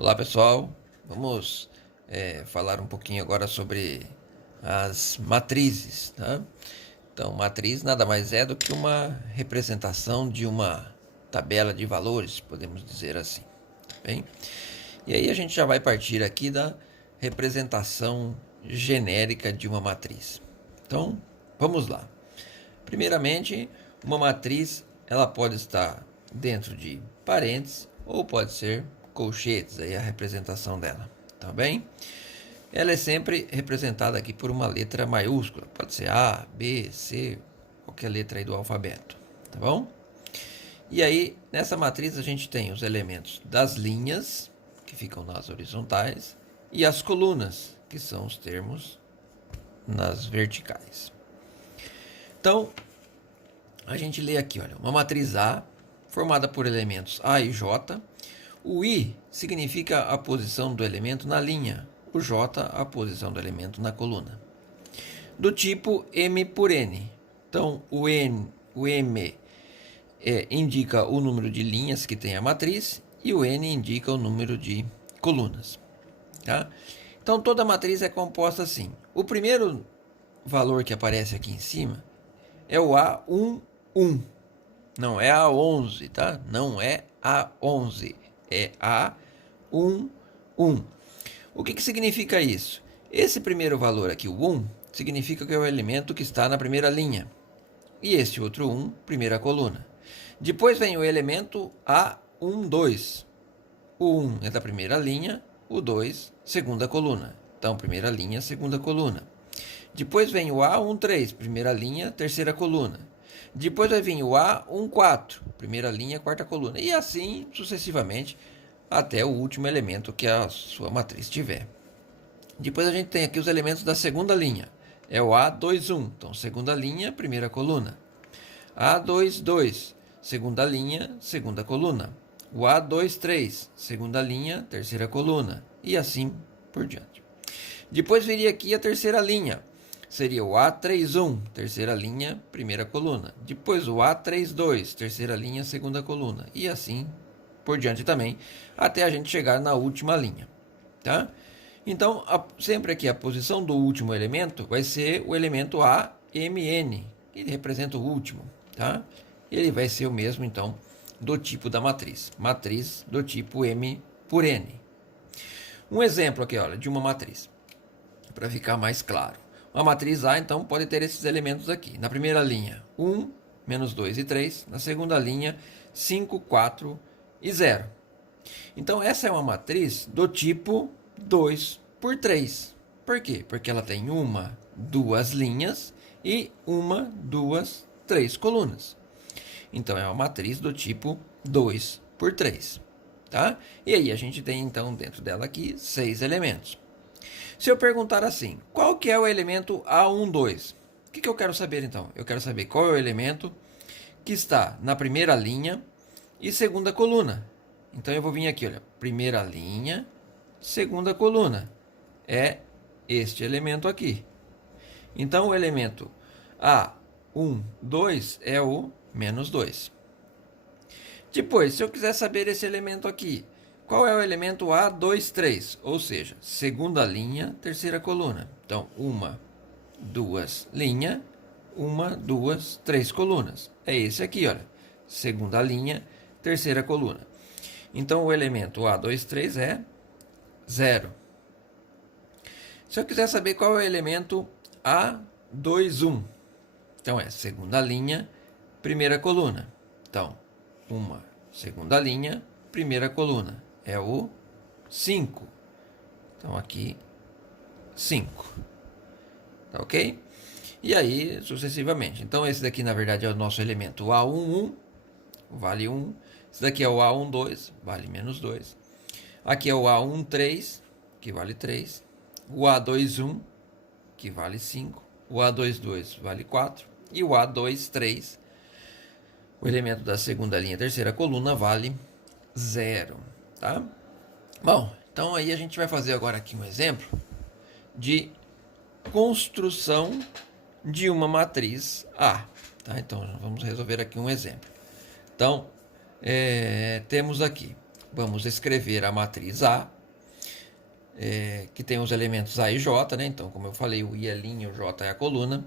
Olá pessoal, vamos falar um pouquinho agora sobre as matrizes, tá? Então, matriz nada mais é do que uma representação de uma tabela de valores, podemos dizer assim, tá bem? E aí a gente já vai partir aqui da representação genérica de uma matriz. Então, vamos lá. Primeiramente, uma matriz ela pode estar dentro de parênteses ou pode ser colchetes, aí a representação dela, tá bem? Ela é sempre representada aqui por uma letra maiúscula, pode ser A, B, C, qualquer letra aí do alfabeto, tá bom? E aí, nessa matriz a gente tem os elementos das linhas, que ficam nas horizontais, e as colunas, que são os termos nas verticais. Então, a gente lê aqui, olha, uma matriz A, formada por elementos A e J. O I significa a posição do elemento na linha, o J a posição do elemento na coluna. Do tipo M por N. Então, o M indica o número de linhas que tem a matriz e o N indica o número de colunas. Tá? Então, toda matriz é composta assim. O primeiro valor que aparece aqui em cima é o A11. Não é A11, tá? Não é A11. É A11. O que significa isso? Esse primeiro valor aqui, o 1, significa que é o elemento que está na primeira linha. E este outro 1, primeira coluna. Depois vem o elemento A12. O 1 é da primeira linha, o 2, segunda coluna. Então, primeira linha, segunda coluna. Depois vem o A13, primeira linha, terceira coluna. Depois vai vir o A14, primeira linha, quarta coluna. E assim sucessivamente até o último elemento que a sua matriz tiver. Depois a gente tem aqui os elementos da segunda linha. É o A21, então segunda linha, primeira coluna. A22, segunda linha, segunda coluna. O A23, segunda linha, terceira coluna. E assim por diante. Depois viria aqui a terceira linha. Seria o A31, terceira linha, primeira coluna. Depois o A32, terceira linha, segunda coluna. E assim por diante também, até a gente chegar na última linha. Tá? Então, sempre aqui a posição do último elemento vai ser o elemento AMN, que representa o último. Tá? Ele vai ser o mesmo, então, do tipo da matriz. Matriz do tipo M por N. Um exemplo aqui, olha, de uma matriz, para ficar mais claro. Uma matriz A, então, pode ter esses elementos aqui. Na primeira linha, 1, menos 2 e 3. Na segunda linha, 5, 4 e 0. Então, essa é uma matriz do tipo 2 por 3. Por quê? Porque ela tem uma, duas linhas e uma, duas, três colunas. Então, é uma matriz do tipo 2 por 3. Tá? E aí, a gente tem, então, dentro dela aqui, 6 elementos. Se eu perguntar assim, qual que é o elemento A12? O que eu quero saber então? Eu quero saber qual é o elemento que está na primeira linha e segunda coluna. Então eu vou vir aqui, olha, primeira linha, segunda coluna. É este elemento aqui. Então o elemento A12 é o menos 2. Depois, se eu quiser saber esse elemento aqui, qual é o elemento A23? Ou seja, segunda linha, terceira coluna. Então, uma, duas linha, uma, duas, três colunas. É esse aqui, olha. Segunda linha, terceira coluna. Então, o elemento A23 é 0. Se eu quiser saber qual é o elemento A21, então é segunda linha, primeira coluna. Então, uma segunda linha, primeira coluna. É o 5. Então aqui 5. Tá ok? E aí sucessivamente. Então esse daqui na verdade é o nosso elemento A11, vale 1. Esse daqui é o A12, vale menos 2. Aqui é o A13, que vale 3. O A21, que vale 5. O A22 vale 4. E o A23, o elemento da segunda linha, terceira coluna, vale 0. Tá? Bom, então aí a gente vai fazer agora aqui um exemplo de construção de uma matriz A. Tá? Então vamos resolver aqui um exemplo. Então, temos aqui vamos escrever a matriz A, que tem os elementos A e J, né? Então, como eu falei, o I é linha, o J é a coluna,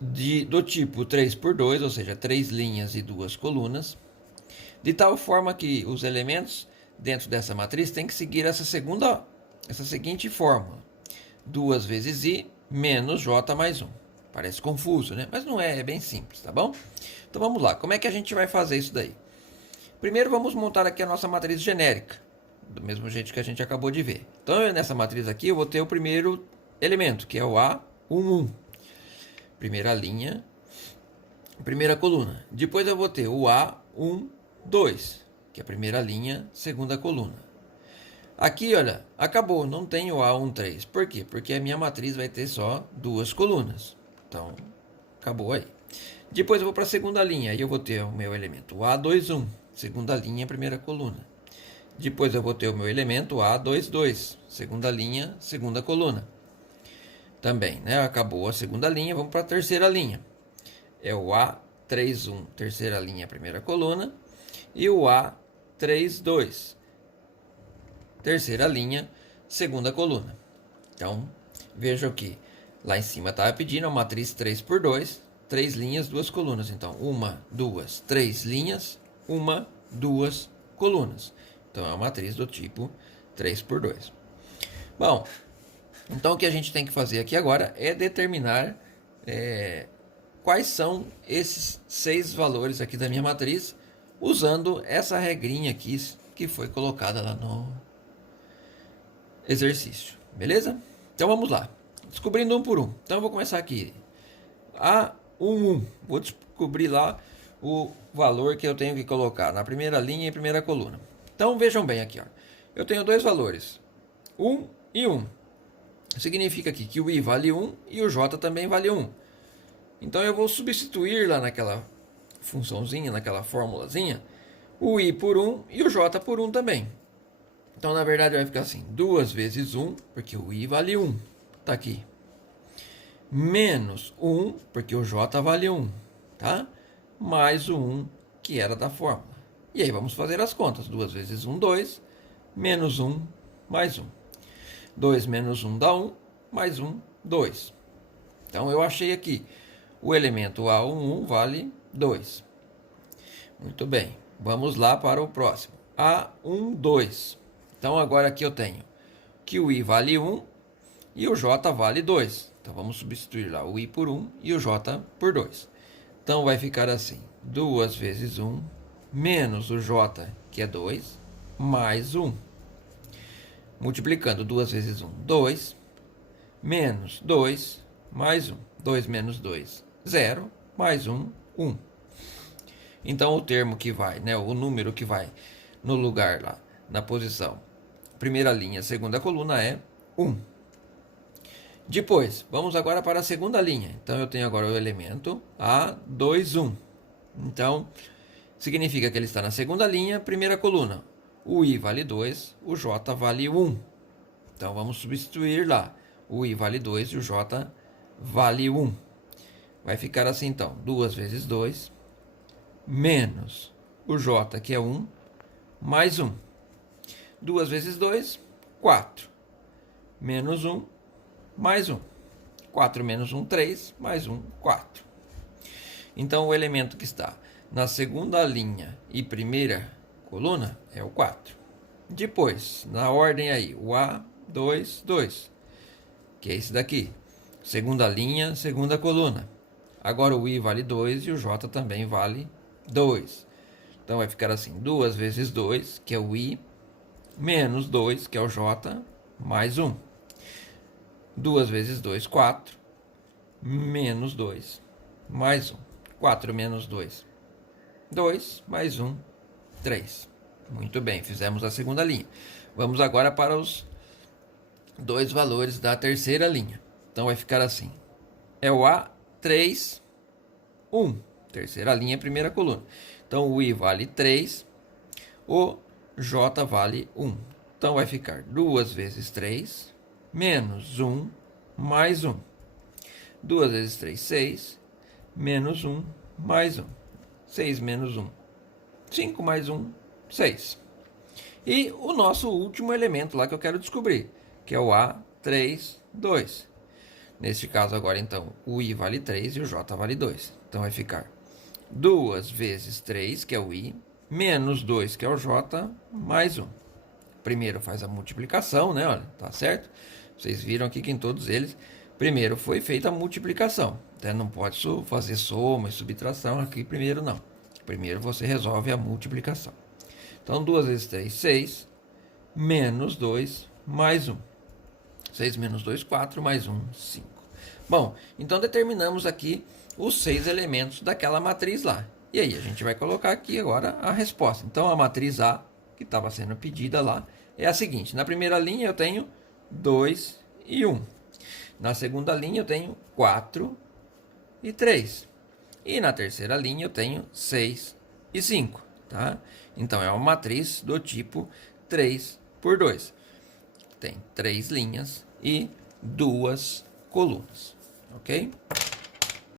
do tipo 3 por 2, ou seja, 3 linhas e 2 colunas, de tal forma que os elementos dentro dessa matriz têm que seguir essa seguinte fórmula: 2 vezes I menos J mais 1. Parece confuso, né? Mas não é, é bem simples, tá bom? Então vamos lá, como é que a gente vai fazer isso daí? Primeiro vamos montar aqui a nossa matriz genérica, do mesmo jeito que a gente acabou de ver. Então nessa matriz aqui eu vou ter o primeiro elemento, que é o A11. Primeira linha, primeira coluna. Depois eu vou ter o A12, que é a primeira linha, segunda coluna. Aqui, olha, acabou, não tem o A13. Por quê? Porque a minha matriz vai ter só 2 colunas. Então, acabou aí. Depois eu vou para a segunda linha, aí eu vou ter o meu elemento o A21, segunda linha, primeira coluna. Depois eu vou ter o meu elemento A22, segunda linha, segunda coluna. Também, né? Acabou a segunda linha, vamos para a terceira linha. É o A31, terceira linha, primeira coluna. E o A32, terceira linha, segunda coluna. Então, vejam que lá em cima estava pedindo a matriz 3 por 2, 3 linhas, 2 colunas. Então, 1, 2, 3 linhas, 1, 2 colunas. Então, é uma matriz do tipo 3 por 2. Bom, então o que a gente tem que fazer aqui agora é determinar quais são esses 6 valores aqui da minha matriz, usando essa regrinha aqui que foi colocada lá no exercício, beleza? Então vamos lá, descobrindo um por um. Então eu vou começar aqui, A11, vou descobrir lá o valor que eu tenho que colocar na primeira linha e primeira coluna. Então vejam bem aqui, ó. Eu tenho dois valores, 1 e 1. Significa aqui que o I vale 1 e o J também vale 1. Então eu vou substituir lá naquela funçãozinha, naquela formulazinha, o I por 1 e o J por 1 também. Então, na verdade, vai ficar assim, 2 vezes 1, porque o I vale 1, tá aqui. Menos 1, porque o J vale 1, tá? Mais o 1, que era da fórmula. E aí vamos fazer as contas. 2 vezes 1, 2, menos 1, mais 1. 2 menos 1 dá 1, mais 1, 2. Então, eu achei aqui, o elemento A11 vale 2. Muito bem, vamos lá para o próximo. A12. Então, agora aqui eu tenho que o I vale 1 e o J vale 2. Então, vamos substituir lá o I por 1 e o J por 2. Então, vai ficar assim, 2 vezes 1 menos o J, que é 2, mais 1. Multiplicando 2 vezes 1, 2, menos 2, mais 1. 2 menos 2, 0, mais 1, 1. Então, o termo que vai, né, o número que vai no lugar lá, na posição primeira linha, segunda coluna é 1. Depois, vamos agora para a segunda linha. Então, eu tenho agora o elemento A21. Então, significa que ele está na segunda linha, primeira coluna. O I vale 2, o J vale 1. Então, vamos substituir lá. O I vale 2 e o J vale 1. Vai ficar assim, então. 2 vezes 2, menos o J, que é 1, mais 1. 2 vezes 2, 4. Menos 1, mais 1. 4 menos 1, 3, mais 1, 4. Então, o elemento que está na segunda linha e primeira coluna é o 4. Depois, na ordem aí, o A22, que é esse daqui. Segunda linha, segunda coluna. Agora o I vale 2 e o J também vale 2. Então vai ficar assim, 2 vezes 2, que é o I, menos 2, que é o J, mais 1. 2 vezes 2, 4, menos 2, mais 1. 4 menos 2, 2, mais 1, 3. Muito bem, fizemos a segunda linha. Vamos agora para os dois valores da terceira linha. Então vai ficar assim, é o A3, 1. Terceira linha, primeira coluna. Então o I vale 3, o J vale 1. Então vai ficar 2 vezes 3, menos 1, mais 1. 2 vezes 3, 6, menos 1, mais 1. 6 menos 1, 5 mais 1, 6. E o nosso último elemento lá que eu quero descobrir, que é o A3, 2. Neste caso agora, então, o I vale 3 e o J vale 2. Então vai ficar 2 vezes 3, que é o I, menos 2, que é o J, mais 1. Primeiro faz a multiplicação, né? Olha, tá certo? Vocês viram aqui que em todos eles, primeiro foi feita a multiplicação. Então não pode fazer soma e subtração aqui primeiro, não. Primeiro você resolve a multiplicação. Então 2 vezes 3, 6, menos 2, mais 1. 6 menos 2, 4, mais 1, 5. Bom, então determinamos aqui os 6 elementos daquela matriz lá. E aí a gente vai colocar aqui agora a resposta. Então a matriz A, que estava sendo pedida lá, é a seguinte. Na primeira linha eu tenho 2 e 1. Na segunda linha eu tenho 4 e 3. E na terceira linha eu tenho 6 e 5. Tá? Então é uma matriz do tipo 3 por 2. Tem 3 linhas e 2 colunas. Ok?